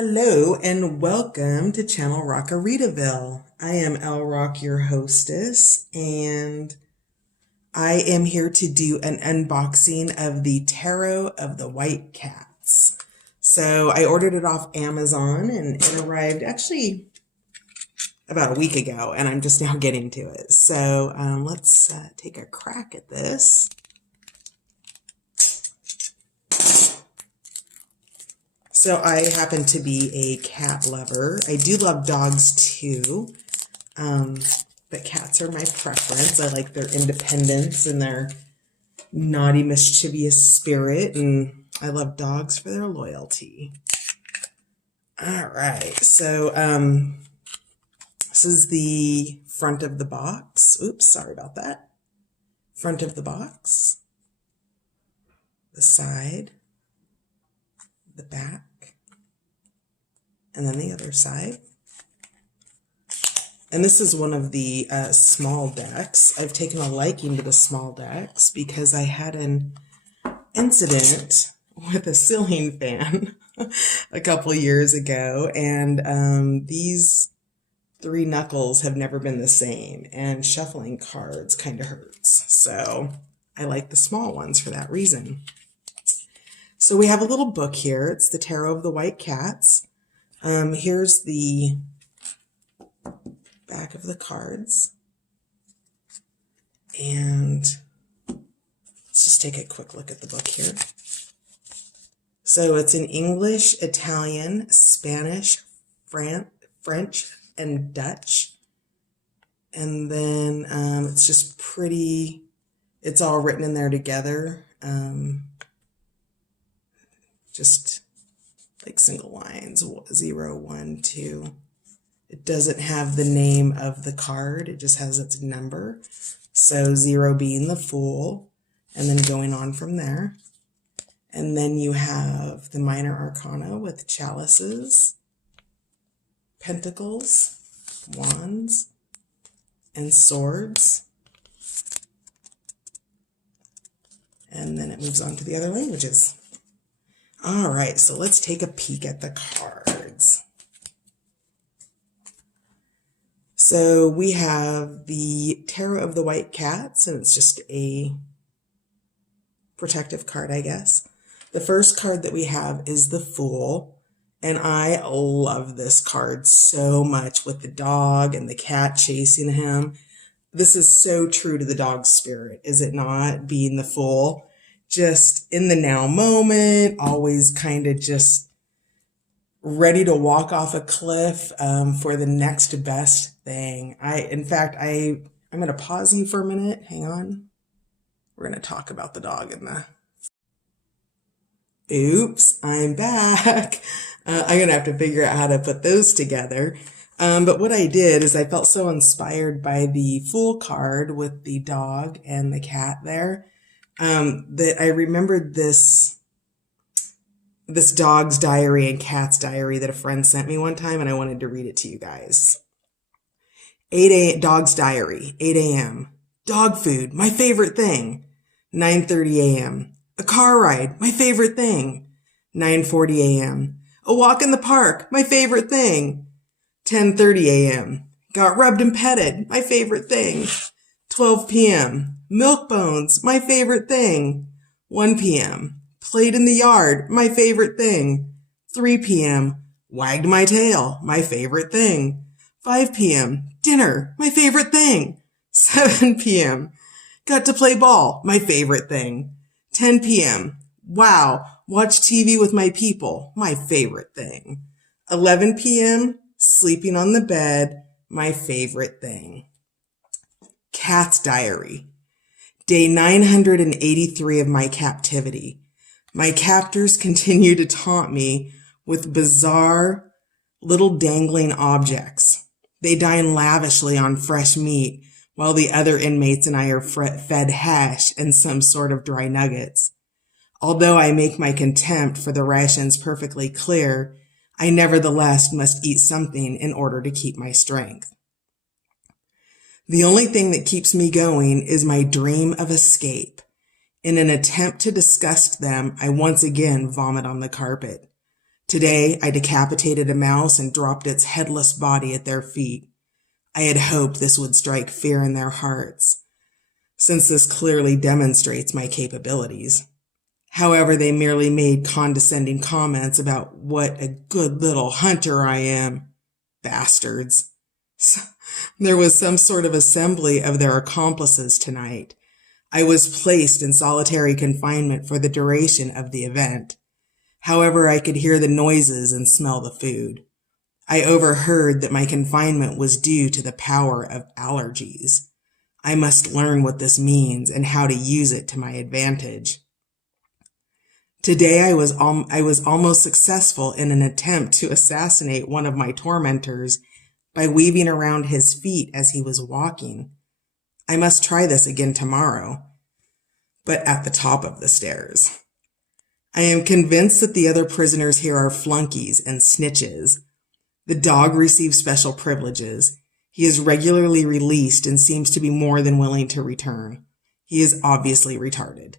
Hello and welcome to Channel Rockaritaville. I am Elle Rock, your hostess, and I am here to do an unboxing of the Tarot of the White Cats. So I ordered it off Amazon and it arrived actually about a week ago, and I'm just now getting to it. So let's take a crack at this. So I happen to be a cat lover. I do love dogs too, but cats are my preference. I like their independence and their naughty, mischievous spirit, and I love dogs for their loyalty. All right, so this is the front of the box. Oops, sorry about that. Front of the box, the side, the back, and then the other side. And this is one of the small decks. I've taken a liking to the small decks because I had an incident with a ceiling fan a couple years ago, and these three knuckles have never been the same, and shuffling cards kind of hurts. So I like the small ones for that reason. So we have a little book here. It's the Tarot of the White Cats. Here's the back of the cards. And let's just take a quick look at the book here. So it's in English, Italian, Spanish, French, and Dutch. And then it's just pretty, it's all written in there together. Just like single lines, 0, 1, 2. It doesn't have the name of the card. It just has its number. So 0 being the Fool, and then going on from there. And then you have the Minor Arcana with chalices, pentacles, wands, and swords. And then it moves on to the other languages. All right, so let's take a peek at the cards. So we have the Tarot of the White Cats, and it's just a protective card, I guess. The first card that we have is the Fool, and I love this card so much with the dog and the cat chasing him. This is so true to the dog's spirit, is it not? Being the Fool. Just in the now moment, always kind of just ready to walk off a cliff for the next best thing. In fact, I'm going to pause you for a minute. Hang on. We're going to talk about the dog in the... Oops, I'm back. I'm going to have to figure out how to put those together. But what I did is I felt so inspired by the Fool card with the dog and the cat there. That I remembered this dog's diary and cat's diary that a friend sent me one time, and I wanted to read it to you guys. Dog's diary, 8 a.m. Dog food, my favorite thing. 9:30 a.m. A car ride, my favorite thing. 9:40 a.m. A walk in the park, my favorite thing. 10:30 a.m. Got rubbed and petted, my favorite thing. 12 p.m. Milk bones, my favorite thing. 1 p.m. Played in the yard, my favorite thing. 3 p.m. Wagged my tail, my favorite thing. 5 p.m. Dinner, my favorite thing. 7 p.m. Got to play ball, my favorite thing. 10 p.m. Wow, watch TV with my people, my favorite thing. 11 p.m. Sleeping on the bed, my favorite thing. Cat's diary. Day 983 of my captivity. My captors continue to taunt me with bizarre little dangling objects. They dine lavishly on fresh meat, while the other inmates and I are fed hash and some sort of dry nuggets. Although I make my contempt for the rations perfectly clear, I nevertheless must eat something in order to keep my strength. The only thing that keeps me going is my dream of escape. In an attempt to disgust them, I once again vomit on the carpet. Today, I decapitated a mouse and dropped its headless body at their feet. I had hoped this would strike fear in their hearts, since this clearly demonstrates my capabilities. However, they merely made condescending comments about what a good little hunter I am. Bastards. There was some sort of assembly of their accomplices tonight. I was placed in solitary confinement for the duration of the event. However, I could hear the noises and smell the food. I overheard that my confinement was due to the power of allergies. I must learn what this means and how to use it to my advantage. Today I was almost successful in an attempt to assassinate one of my tormentors by weaving around his feet as he was walking. I must try this again tomorrow, but at the top of the stairs. I am convinced that the other prisoners here are flunkies and snitches. The dog receives special privileges. He is regularly released and seems to be more than willing to return. He is obviously retarded.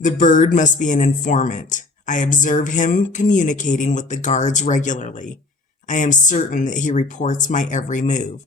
The bird must be an informant. I observe him communicating with the guards regularly. I am certain that he reports my every move.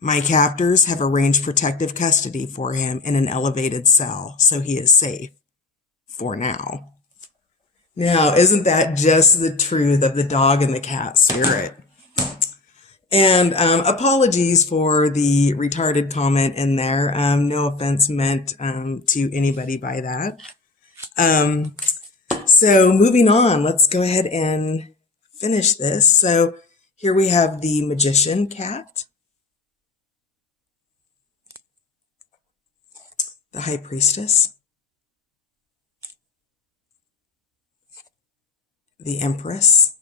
My captors have arranged protective custody for him in an elevated cell, so he is safe. For now. Now, isn't that just the truth of the dog and the cat spirit? And apologies for the retarded comment in there. No offense meant to anybody by that. So moving on, let's go ahead and finish this. So here we have the magician cat, the high priestess, the empress,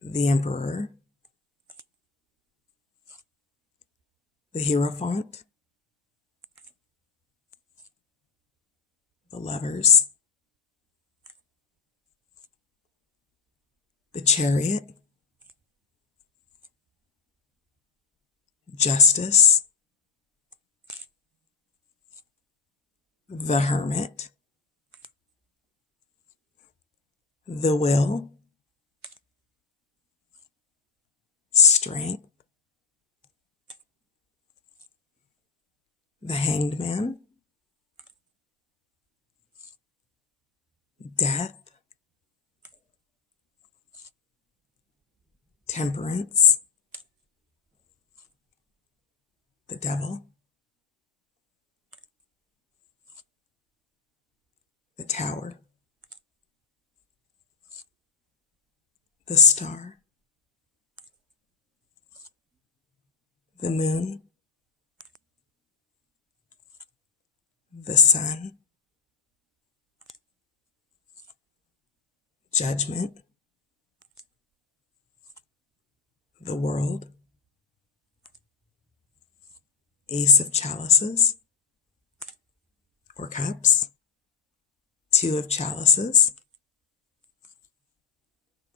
the emperor, the Hierophant, the lovers, the chariot, justice, the hermit, the will, strength, the hanged man, death, temperance, the devil, the tower, the star, the moon, the sun, judgment, the world, ace of chalices or cups, two of chalices,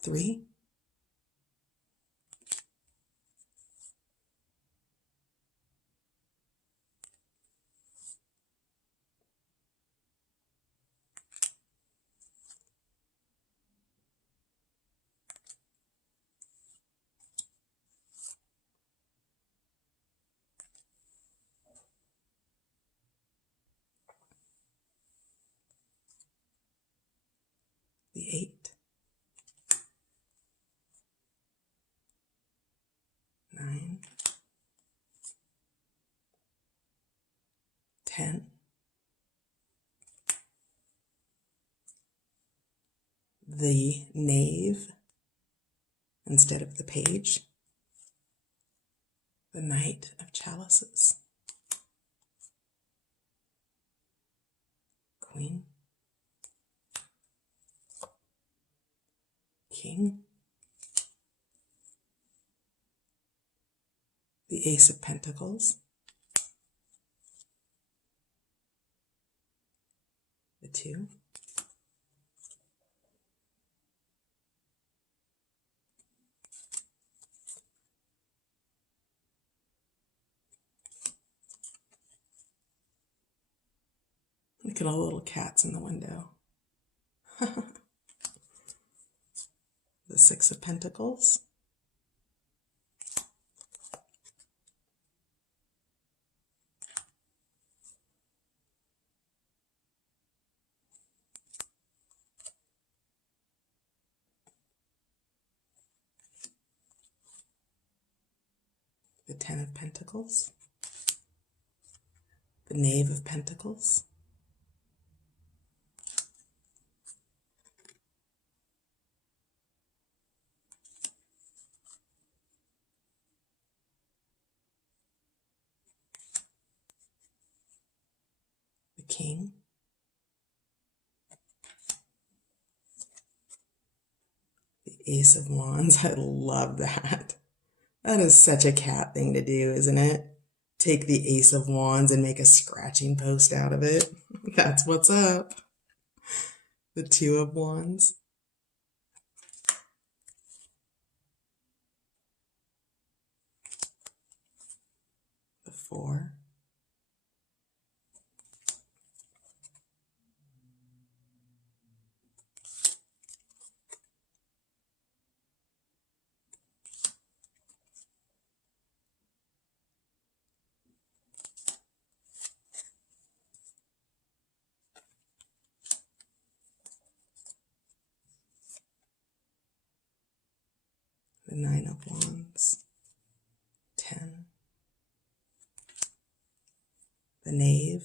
three, the eight, 9, 10, the knave instead of the page, the knight of chalices, queen, king, the ace of pentacles, the 2, look at all the little cats in the window. The Six of Pentacles. The Ten of Pentacles. The Knave of Pentacles. The King. The Ace of Wands. I love that. That is such a cat thing to do, isn't it? Take the Ace of Wands and make a scratching post out of it. That's what's up. The Two of Wands. The Four. The Nine of Wands. 10. The Knave.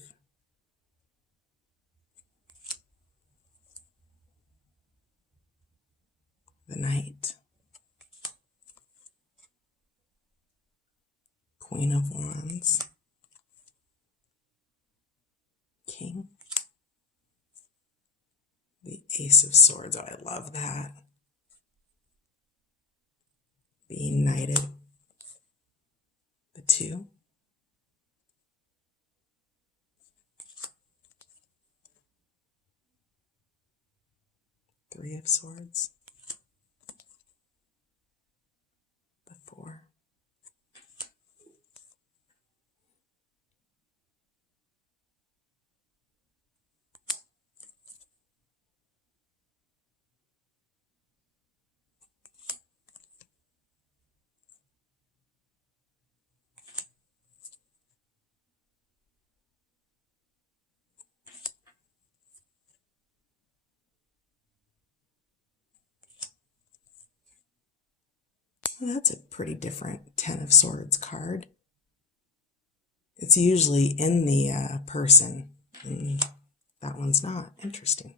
The Knight. Queen of Wands. King. The Ace of Swords. Oh, I love that. Being knighted. The Two. Three of Swords. The Four. Well, that's a pretty different Ten of Swords card. It's usually in the person. That one's not. Interesting.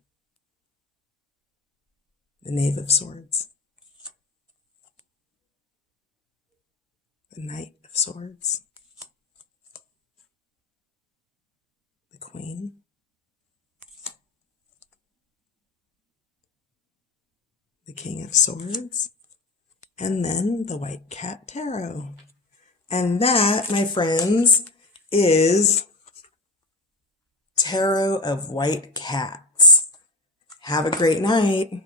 The Knave of Swords. The Knight of Swords. The Queen. The King of Swords. And then the White Cat Tarot. And that, my friends, is Tarot of White Cats. Have a great night.